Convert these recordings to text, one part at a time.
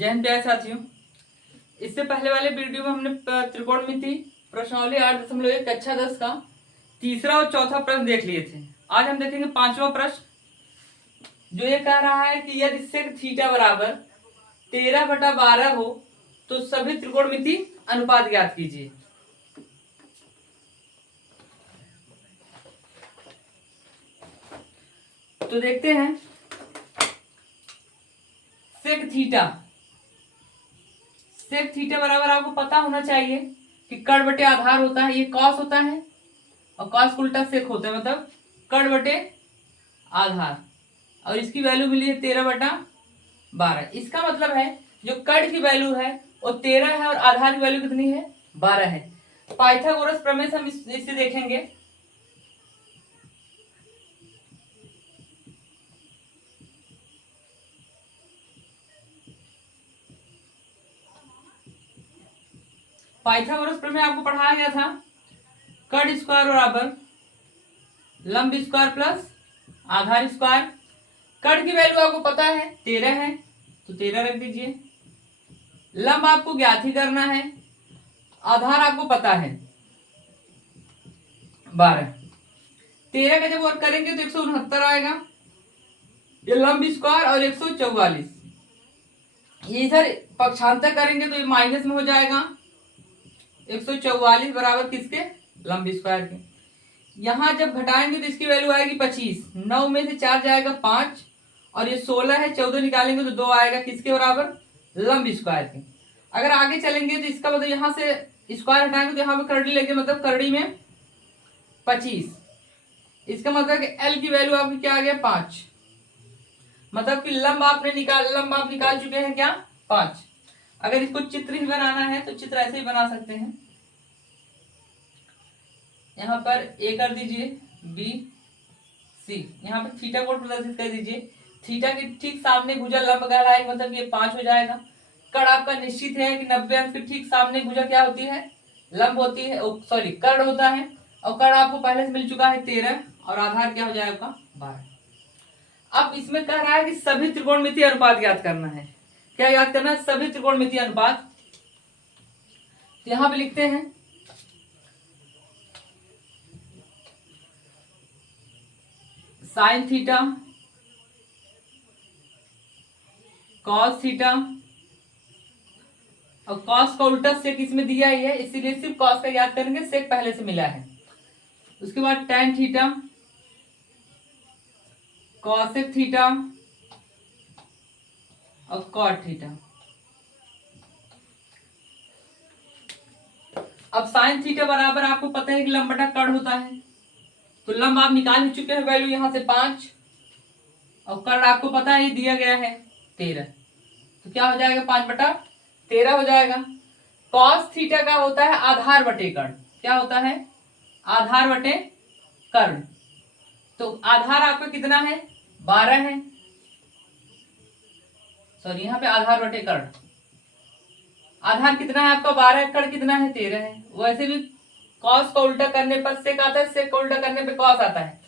जय हिंद प्यारे साथियों। इससे पहले वाले वीडियो में हमने त्रिकोणमिति प्रश्नावली 8.1 कक्षा 10 का तीसरा और चौथा प्रश्न देख लिए थे। आज हम देखेंगे पांचवा प्रश्न, जो ये कह रहा है कि यदि सेक थीटा बराबर 13/12 हो तो सभी त्रिकोणमिति अनुपात ज्ञात कीजिए। तो देखते हैं, सेक थीटा बराबर आपको पता होना चाहिए कि कर्ण बटे आधार होता है, ये कॉस होता है और कॉस का उल्टा सेक होता है, मतलब कर्ण बटे आधार, और इसकी वैल्यू मिली है 13/12। इसका मतलब है जो कर्ण की वैल्यू है वो 13 है और आधार की वैल्यू कितनी है, 12 है। पाइथागोरस प्रमेय से हम इसे देखेंगे। पाइथागोरस प्रमेय आपको पढ़ाया गया था, कर्ण स्क्वायर बराबर लंब स्क्वायर प्लस आधार स्क्वायर। कर्ण की वैल्यू आपको पता है 13 है तो 13 रख दीजिए। लंब आपको ज्ञात ही करना है, आधार आपको पता है 12। 13 का जब वर्ग करेंगे तो 169 आएगा, ये लंब स्क्वायर, और 144 ये इधर पक्षांतर करेंगे तो ये माइनस में हो जाएगा। 144 बराबर किसके, लंब स्क्वायर के। यहां जब घटाएंगे तो इसकी वैल्यू आएगी 25। 9 में से 4 जाएगा 5, और ये 16 है, 14 निकालेंगे तो 2 आएगा, किसके बराबर, लंब स्क्वायर के। अगर आगे चलेंगे तो इसका मतलब यहां से स्क्वायर हटाएंगे तो यहाँ पे करड़ी लेंगे, मतलब करड़ी में 25। इसका मतलब कि एल की वैल्यू आपकी क्या आ गया, 5। मतलब कि लंब आप निकाल चुके हैं क्या, 5। अगर इसको चित्र ही बनाना है तो चित्र ऐसे ही बना सकते हैं। यहाँ पर ए कर दीजिए, बी सी, यहाँ पर थीटा कोण प्रदर्शित कर दीजिए। थीटा के ठीक सामने भुजा लंब गहरा है, मतलब ये 5 हो जाएगा। कर्ण आपका निश्चित है कि 90 अंश के ठीक सामने भुजा क्या होती है, लंब होती है, सॉरी कर्ण होता है। और कर्ण आपको पहले से मिल चुका है 13, और आधार क्या हो जाएगा आपका 12। अब इसमें कह रहा है कि सभी त्रिकोणमितीय अनुपात ज्ञात करना है। क्या याद करना है, सभी त्रिकोणमितीय अनुपात। तो यहां पे लिखते हैं साइन थीटा कॉस थीटा, और कॉस का उल्टा सेक इसमें दिया ही है, इसीलिए सिर्फ कॉस का याद करेंगे, सेक पहले से मिला है। उसके बाद टेन थीटा कॉसेक थीटा और कॉट थीटा। अब साइन थीटा बराबर आपको पता है कि लंब बटा कर्ण होता है, तो लंब आप निकाल ही चुके हैं, वैल्यू यहां से 5, और कर्ण आपको पता है दिया गया है 13, तो क्या हो जाएगा, 5/13 हो जाएगा। कॉस थीटा का होता है आधार बटे कर्ण। क्या होता है, आधार बटे कर्ण। तो आधार आपका कितना है, 12 है, सॉरी यहाँ पे आधार बटे कर्ण। आधार कितना है आपका 12 है, कर्ण कितना है 13 है। वैसे भी कॉस का उल्टा करने पर सेक आता है, सेक का उल्टा करने पर कॉस आता है।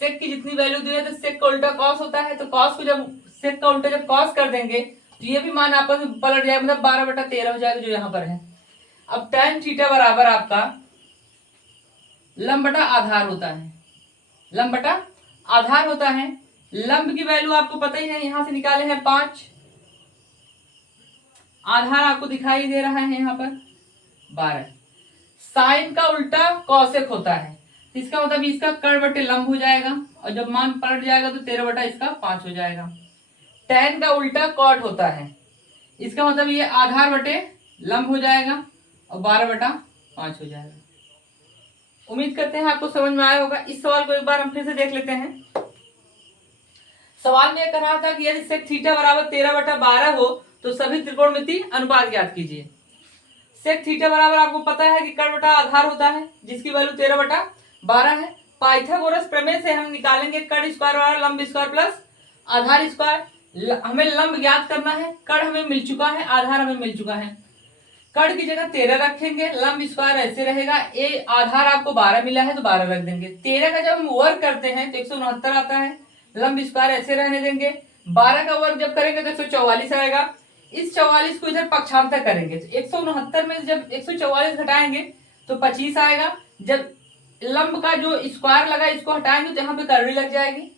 सेक की जितनी वैल्यू दी है तो सेक का उल्टा कॉस होता है, तो कॉस को जब सेक का उल्टा जब कॉस कर देंगे तो ये भी मान आपस में पलट जाएगा, मतलब 12/13 हो जाएगा जो यहाँ पर है। अब tan थीटा बराबर आपका लंब बटा आधार होता है, लंब बटा आधार होता है। लंब की वैल्यू आपको पता ही है, यहां से निकाले हैं 5, आधार आपको दिखाई दे रहा है यहाँ पर 12। साइन का उल्टा कॉसेक होता है, इसका मतलब इसका कर्ण बटे लंब हो जाएगा, और जब मान पलट जाएगा तो 13/5 हो जाएगा। tan का उल्टा कॉट होता है, इसका मतलब ये आधार बटे लंब हो जाएगा और 12/5 हो जाएगा। उम्मीद करते हैं आपको समझ में आया होगा। इस सवाल को एक बार हम फिर से देख लेते हैं। सवाल में कह रहा था कि यदि सेक थीटा बराबर 13/12 हो तो सभी त्रिकोणमितीय अनुपात ज्ञात कीजिए। सेक थीटा बराबर आपको पता है कि कर्ण बटा आधार होता है, जिसकी वैल्यू 13/12 है। पाइथागोरस प्रमेय से हम निकालेंगे कर्ण स्क्वायर बराबर लंब स्क्वायर प्लस आधार स्क्वायर। हमें लंब ज्ञात करना है, कर्ण हमें मिल चुका है, आधार हमें मिल चुका है। कर्ण की जगह 13 रखेंगे, लंब स्क्वायर ऐसे रहेगा, ए आधार आपको 12 मिला है तो 12 रख देंगे। 13 का जब हम वर्ग करते हैं तो 169 आता है, लंब स्क्वायर ऐसे रहने देंगे। 12 का वर्ग जब करेंगे तो 144 आएगा। इस 44 को इधर पक्षांतर करेंगे तो 169 में जब 144 घटाएंगे तो 25 आएगा। जब लंब का जो स्क्वायर लगा इसको हटाएंगे तो यहाँ पे करड़ी लग जाएगी।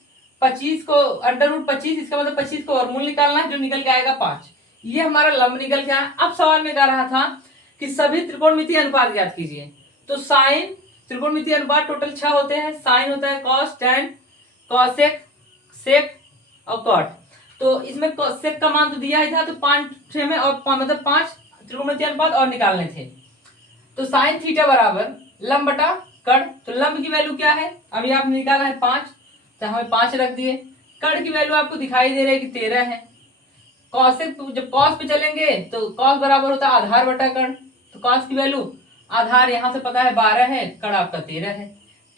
25 को √25, इसका मतलब 25 को वर्गमूल निकालना है, जो निकल के आएगा 5। ये हमारा लंब निकल के आया। अब सवाल में कह रहा था कि सभी त्रिकोणमितीय अनुपात ज्ञात कीजिए। तो साइन, त्रिकोणमितीय अनुपात टोटल 6 होते हैं। साइन होता है कॉस, टैन, कॉसेक, सेक और कॉट। तो इसमें सेक का मान तो दिया ही था, तो 5 में और मतलब 5 त्रिकोणमितीय अनुपात और निकालने थे। तो साइन थीटा बराबर लंब बटा कर्ण। तो लंब की वैल्यू क्या है, अभी आपने निकाला है 5, तो हमें 5 रख दिए। कर्ण की वैल्यू आपको दिखाई दे रही है कि 13 है। कॉसेक, जब कॉस पे चलेंगे तो कॉस बराबर होता है आधार बटा कर्ण। तो कॉस की वैल्यू, आधार यहाँ से पता है 12 है, कर्ण आपका 13 है।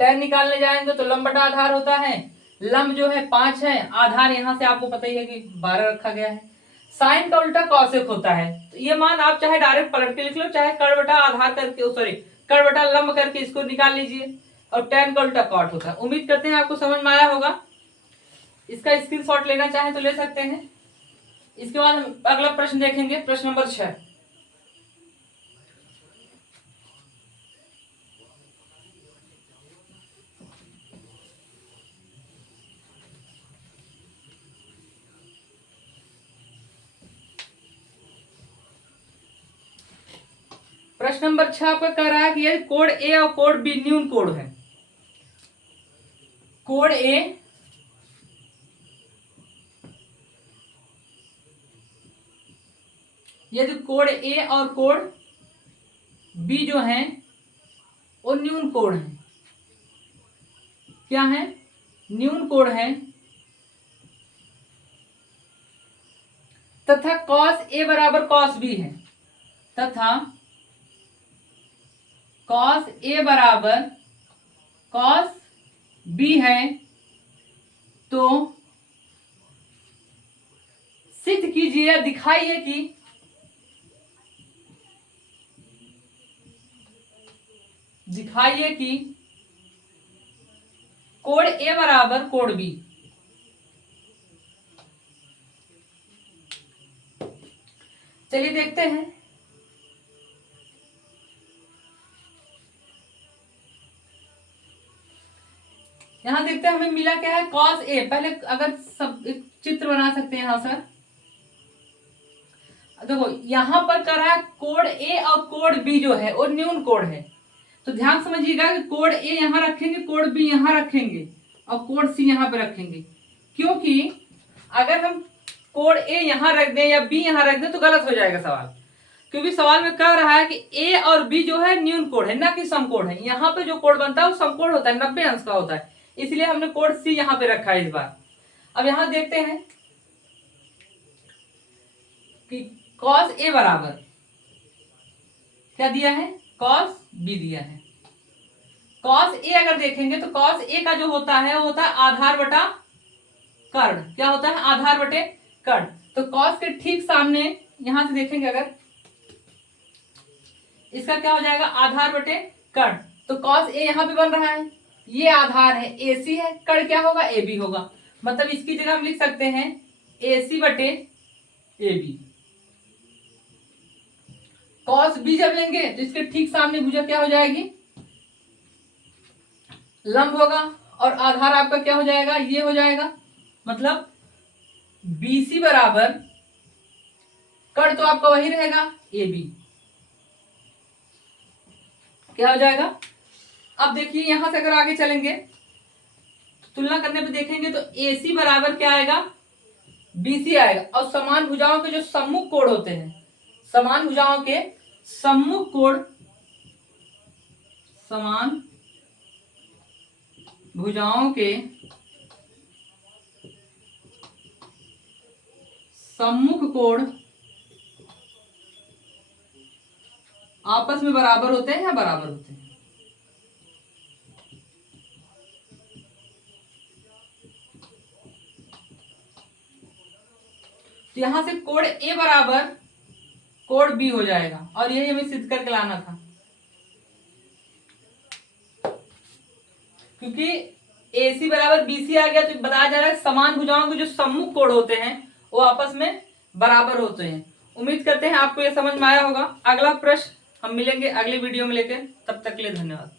टैन निकालने जाएंगे तो लंब बटा आधार होता है, लंब जो है 5 है, आधार यहाँ से आपको पता ही है कि 12 रखा गया है। साइन का उल्टा कॉसेक होता है। तो ये मान आप चाहे डायरेक्ट पलट के लिख लो, चाहे कर्ण बटा आधार करके, सॉरी कर्ण बटा लंब करके इसको निकाल लीजिए। और टैन का उल्टा कॉट होता है। उम्मीद करते हैं आपको समझ में आया होगा। इसका स्क्रीनशॉट लेना चाहें तो ले सकते हैं। इसके बाद हम अगला प्रश्न देखेंगे, प्रश्न नंबर 6। प्रश्न नंबर 6 आपका कह रहा है कि यदि कोण ए और कोण बी न्यून कोण है, कोण ए यदि कोण ए और कोण बी जो है वो न्यून कोण है, क्या है, न्यून कोण है, तथा कॉस ए बराबर कॉस बी है, तथा कॉस ए बराबर कॉस बी है, तो सिद्ध कीजिए या दिखाइए कि कोण ए बराबर कोण बी। चलिए देखते हैं। यहां देखते हैं हमें मिला क्या है, कॉस ए। पहले अगर सब एक चित्र बना सकते हैं यहां सर, देखो यहां पर कर रहा है कोण ए और कोण बी जो है वो न्यून कोण है। तो ध्यान समझिएगा कि कोण ए यहां रखेंगे, कोण बी यहां रखेंगे और कोण सी यहां पे रखेंगे। क्योंकि अगर हम कोण ए यहां रख दें या बी यहां रख दें तो गलत हो जाएगा सवाल। क्योंकि सवाल में कह रहा है कि ए और बी जो है न्यून कोण है, ना कि समकोण है। यहाँ पे जो कोण बनता है वो समकोण होता है, 90 अंश का होता है। इसलिए हमने कोण सी यहाँ पे रखा है इस बार। अब यहां देखते हैं कि कॉस ए बराबर क्या दिया है, कॉस बी दिया है। कॉस ए अगर देखेंगे तो कॉस ए का जो होता है वो होता है आधार बटा कर्ण। क्या होता है, आधार बटे कर्ण। तो कॉस के ठीक सामने यहां से देखेंगे अगर, इसका क्या हो जाएगा, आधार बटे कर्ण। तो कॉस ए यहां पे बन रहा है, ये आधार है, एसी है, कर्ण क्या होगा, ए बी होगा। मतलब इसकी जगह हम लिख सकते हैं एसी बटे ए बी। कॉस बी जब लेंगे तो इसके ठीक सामने भुजा क्या हो जाएगी, लंब होगा, और आधार आपका क्या हो जाएगा, ये हो जाएगा। मतलब बीसी बराबर कर्ण तो आपका वही रहेगा ए बी, क्या हो जाएगा। अब देखिए यहां से अगर आगे चलेंगे तो तुलना करने पे देखेंगे तो एसी बराबर क्या आएगा, बीसी आएगा। और समान भुजाओं के जो सम्मुख कोण होते हैं, समान भुजाओं के सम्मुख कोण, समान भुजाओं के सम्मुख कोण आपस में बराबर होते हैं या बराबर होते हैं। तो यहां से कोण ए बराबर कोण बी हो जाएगा, और यही हमें सिद्ध करके लाना था। क्योंकि AC बराबर BC आ गया तो बताया जा रहा है समान भुजाओं के जो सम्मुख कोण होते हैं वो आपस में बराबर होते हैं। उम्मीद करते हैं आपको ये समझ में आया होगा। अगला प्रश्न हम मिलेंगे अगली वीडियो में लेके, तब तक के लिए धन्यवाद।